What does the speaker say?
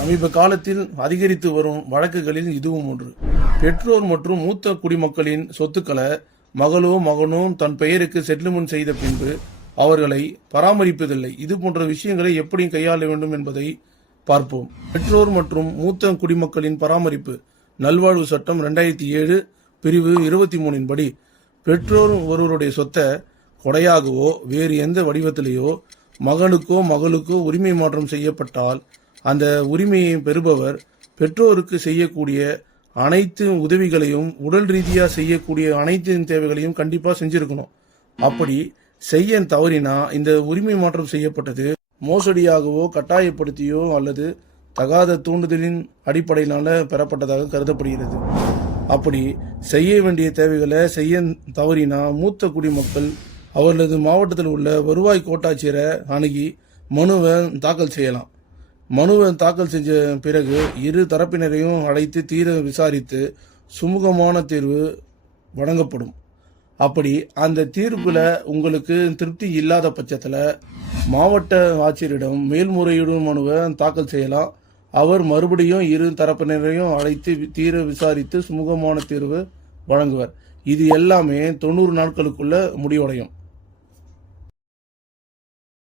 சமீப காலத்தில் அதிகரித்து வரும் வழக்குகளில் இதுவும் ஒன்று. பெற்றோர் மற்றும் மூத்த குடிமக்களின் சொத்துக்களை மகளோ மகனோ தன் பெயருக்கு செட்டில்மெண்ட் செய்த பின்பு அவர்களை பராமரிப்பதில்லை. இது போன்ற விஷயங்களை எப்படி கையாள வேண்டும் என்பதை பார்ப்போம். பெற்றோர் மற்றும் மூத்த குடிமக்களின் பராமரிப்பு நல்வாழ்வு சட்டம் 2007 பிரிவு 23 படி பெற்றோர் ஒருவருடைய சொத்தை கொடையாகவோ வேறு எந்த வடிவத்திலேயோ மகனுக்கோ மகளுக்கோ உரிமை மாற்றம் செய்யப்பட்டால் அந்த உரிமையை பெறுபவர் பெற்றோருக்கு செய்யக்கூடிய அனைத்து உதவிகளையும் உடல் ரீதியா செய்யக்கூடிய அனைத்து தேவைகளையும் கண்டிப்பா செஞ்சிருக்கணும். அப்படி செய்ய தவறினா இந்த உரிமை மாற்றம் செய்யப்பட்டது மோசடியாகவோ கட்டாயப்படுத்தியோ அல்லது தகாத தூண்டுதலின் அடிப்படையிலான பெறப்பட்டதாக கருதப்படுகிறது. அப்படி செய்ய வேண்டிய தேவைகளை செய்ய தவறினா மூத்த குடிமக்கள் அவர்களது மாவட்டத்தில் உள்ள வருவாய் கோட்டாட்சியரை அணுகி மனுவை தாக்கல் செய்யலாம். மனுவை தாக்கல் செஞ்ச பிறகு இரு தரப்பினரையும் அழைத்து தீர விசாரித்து சுமூகமான தீர்வு வழங்கப்படும். அப்படி அந்த தீர்ப்புல உங்களுக்கு திருப்தி இல்லாத பட்சத்தில் மாவட்ட ஆட்சியரிடம் மேல்முறையீடு மனுவை தாக்கல் செய்யலாம். அவர் மறுபடியும் இரு தரப்பினரையும் அழைத்து தீர விசாரித்து சுமூகமான தீர்வு வழங்குவார். இது எல்லாமே 90 நாட்களுக்குள்ள முடிவடையும்.